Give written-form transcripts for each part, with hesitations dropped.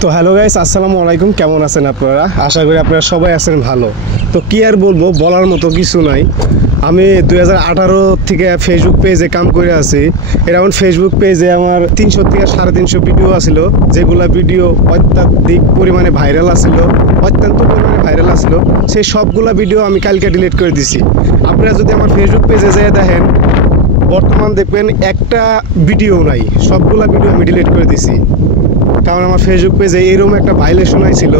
তো hello guys, আসসালামু আলাইকুম। কেমন আছেন আপনারা? আশা করি আপনারা সবাই আছেন ভালো। তো কি আর বলবো, বলার মতো কিছু নাই। আমি 2018 থেকে ফেসবুক পেজে কাম করে আছি। এরাউন্ড ফেসবুক পেজে আমার 300 থেকে 350 ভিডিও আছিল, যেগুলা ভিডিও অত্যাধিক পরিমাণে ভাইরাল আছিল, অত্যন্ত পরিমাণে ভাইরাল আছিল। সেই সবগুলা ভিডিও আমি কালকে ডিলিট করে দিছি। আপনারা যদি আমার ফেসবুক পেজে যেয়ে দেখেন, বর্তমান দেখবেন একটা ভিডিও নাই, সবগুলা ভিডিও আমি ডিলিট করে দিছি। কারণ আমার ফেসবুক পেজে এরকম একটা ভাইলেশন হয়েছিল,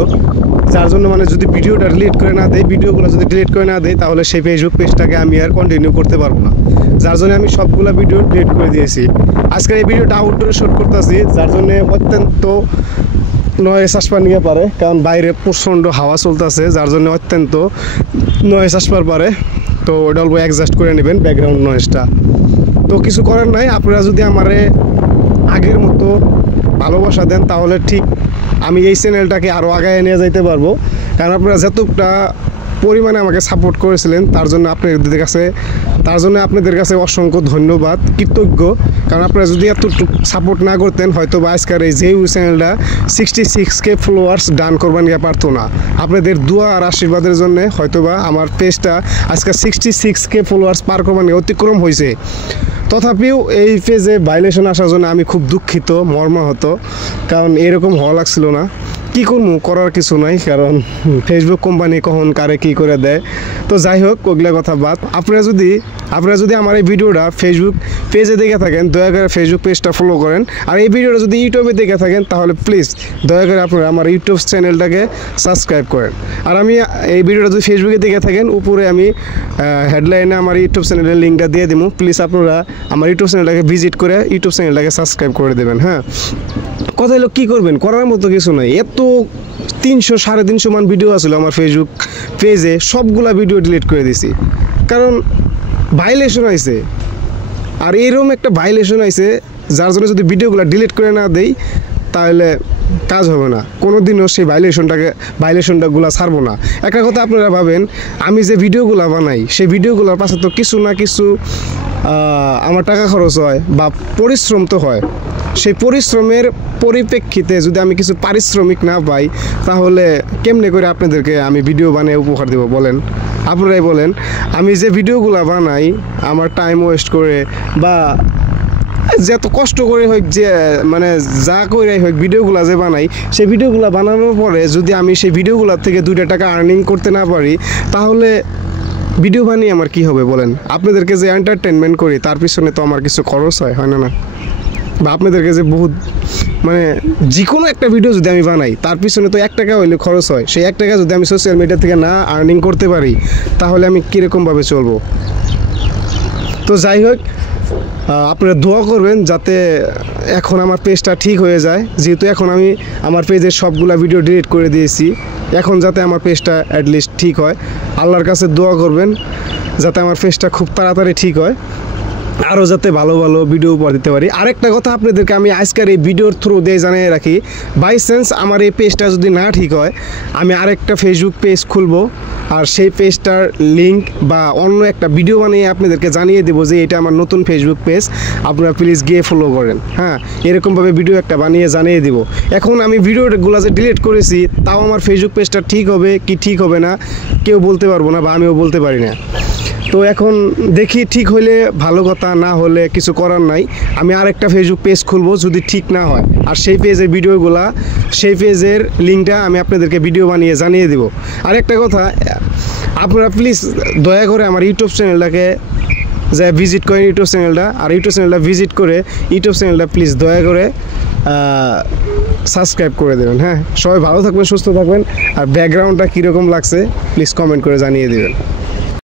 যার জন্য মানে যদি ভিডিওটা ডিলিট করে না দেয়, ভিডিওগুলো যদি ডিলিট করে না দেয়, তাহলে সেই ফেসবুক পেজটাকে আমি আর কন্টিনিউ করতে পারবো না। যার জন্য আমি সবগুলো ভিডিও ডিলিট করে দিয়েছি। আজকের এই ভিডিওটা আউটডোরে শ্যুট করতেছি, যার জন্য অত্যন্ত নয়েজ আসবার নিয়ে পারে, কারণ বাইরে প্রচণ্ড হাওয়া চলতেছে, যার জন্য অত্যন্ত নয়েজ আসবার পারে। তো ওটা অল্প অ্যাডজাস্ট করে নেবেন ব্যাকগ্রাউন্ড নয়েজটা। তো কিছু করার নাই, আপনারা যদি আমারে আগের মতো ভালোবাসা দেন, তাহলে ঠিক আমি এই চ্যানেলটাকে আরও আগায় নিয়ে যাইতে পারবো। কারণ আপনারা যতটা পরিমাণে আমাকে সাপোর্ট করেছিলেন, তার জন্য আপনাদের কাছে অসংখ্য ধন্যবাদ, কৃতজ্ঞ। কারণ আপনারা যদি এতটুকু সাপোর্ট না করতেন, হয়তো বা আজকের এই যে চ্যানেলটা 66K ফলোয়ার্স ডান করবার নিয়ে পারতো না। আপনাদের দোয়া আর আশীর্বাদের জন্য হয়তো বা আমার পেজটা আজকে 66K ফলোয়ার্স পার করবার নিয়ে অতিক্রম হয়েছে। তথাপিও এই পেজে ভাইলেশন আসার জন্য আমি খুব দুঃখিত, মর্মাহত, কারণ এরকম হওয়া লাগছিল না। কী করবো, করার কিছু নাই, কারণ ফেসবুক কোম্পানি কখন কারে কী করে দেয়। তো যাই হোক, ওগুলো কথা বাদ। আপনারা যদি আমার এই ভিডিওটা ফেসবুক পেজে দেখে থাকেন, দয়া করে ফেসবুক পেজটা ফলো করেন। আর এই ভিডিওটা যদি ইউটিউবে দেখে থাকেন, তাহলে প্লিজ দয়া করে আপনারা আমার ইউটিউব চ্যানেলটাকে সাবস্ক্রাইব করেন। আর আমি এই ভিডিওটা যদি ফেসবুকে দেখে থাকেন, উপরে আমি হেডলাইনে আমার ইউটিউব চ্যানেলের লিঙ্কটা দিয়ে দেবো। প্লিজ আপনারা আমার ইউটিউব চ্যানেলটাকে ভিজিট করে ইউটিউব চ্যানেলটাকে সাবস্ক্রাইব করে দেবেন। হ্যাঁ, কথা হলো কী করবেন, করার মতো কিছু নাই। এত 300-350 মান ভিডিও আসলো আমার ফেসবুক পেজে, সবগুলা ভিডিও ডিলিট করে দিছি, কারণ ভাইলেশন হয়েছে। আর এরকম একটা ভাইলেশন হয়েছে, যার জন্য যদি ভিডিওগুলো ডিলিট করে না দেই, তাহলে কাজ হবে না। কোনো দিনও সেই ভাইলেশনটাগুলো ছাড়বো না। একটা কথা আপনারা ভাবেন, আমি যে ভিডিওগুলো বানাই, সেই ভিডিওগুলোর পাশে তো কিছু না কিছু আমার টাকা খরচ হয় বা পরিশ্রম তো হয়। সেই পরিশ্রমের পরিপ্রেক্ষিতে যদি আমি কিছু পারিশ্রমিক না পাই, তাহলে কেমনে করে আপনাদেরকে আমি ভিডিও বানিয়ে উপহার দেবো বলেন? আপনারাই বলেন। আমি যে ভিডিওগুলো বানাই, আমার টাইম ওয়েস্ট করে বা যত কষ্ট করে হোক, যে মানে যা করে হোক ভিডিওগুলো যে বানাই, সেই ভিডিওগুলো বানানোর পরে যদি আমি সেই ভিডিওগুলোর থেকে 2 টাকা আর্নিং করতে না পারি, তাহলে ভিডিও বানিয়ে আমার কি হবে বলেন? আপনাদেরকে যে এন্টারটেনমেন্ট করি, তার পিছনে তো আমার কিছু খরচ হয় না? বা আপনাদেরকে যে বহুত মানে যে কোনো একটা ভিডিও যদি আমি বানাই, তার পিছনে তো 1 টাকা হইলে খরচ হয়। সেই 1 টাকা যদি আমি সোশ্যাল মিডিয়া থেকে না আর্নিং করতে পারি, তাহলে আমি কীরকমভাবে চলবো? তো যাই হোক, আপনারা দোয়া করবেন যাতে এখন আমার পেজটা ঠিক হয়ে যায়। যেহেতু এখন আমি আমার পেজের সবগুলা ভিডিও ডিলিট করে দিয়েছি, এখন যাতে আমার পেজটা অ্যাটলিস্ট ঠিক হয়। আল্লাহর কাছে দোয়া করবেন যাতে আমার পেজটা খুব তাড়াতাড়ি ঠিক হয়, আরও যাতে ভালো ভালো ভিডিও উপহার দিতে পারি। আরেকটা কথা আপনাদেরকে আমি আজকের এই ভিডিওর থ্রু দিয়ে জানিয়ে রাখি, বাই চান্স আমার এই পেজটা যদি না ঠিক হয়, আমি আরেকটা ফেসবুক পেজ খুলবো, আর সেই পেজটার লিঙ্ক বা অন্য একটা ভিডিও বানিয়ে আপনাদেরকে জানিয়ে দেবো যে এটা আমার নতুন ফেসবুক পেজ, আপনারা প্লিজ গিয়ে ফলো করেন। হ্যাঁ, এরকমভাবে ভিডিও একটা বানিয়ে জানিয়ে দেবো। এখন আমি ভিডিওগুলো যে ডিলিট করেছি, তাও আমার ফেসবুক পেজটা ঠিক হবে কি ঠিক হবে না কেউ বলতে পারবো না, বা আমিও বলতে পারি না। তো এখন দেখি, ঠিক হইলে ভালো কথা, না হলে কিছু করার নাই। আমি আরেকটা ফেসবুক পেজ খুলবো যদি ঠিক না হয়, আর সেই পেজের ভিডিওগুলা, সেই পেজের লিঙ্কটা আমি আপনাদেরকে ভিডিও বানিয়ে জানিয়ে দেবো। আরেকটা কথা, আপনারা প্লিজ দয়া করে আমার ইউটিউব চ্যানেলটাকে যা ভিজিট করেন, ইউটিউব চ্যানেলটা ভিজিট করে ইউটিউব চ্যানেলটা প্লিজ দয়া করে সাবস্ক্রাইব করে দেবেন। হ্যাঁ, সবাই ভালো থাকবেন, সুস্থ থাকবেন। আর ব্যাকগ্রাউন্ডটা কীরকম লাগছে প্লিজ কমেন্ট করে জানিয়ে দেবেন।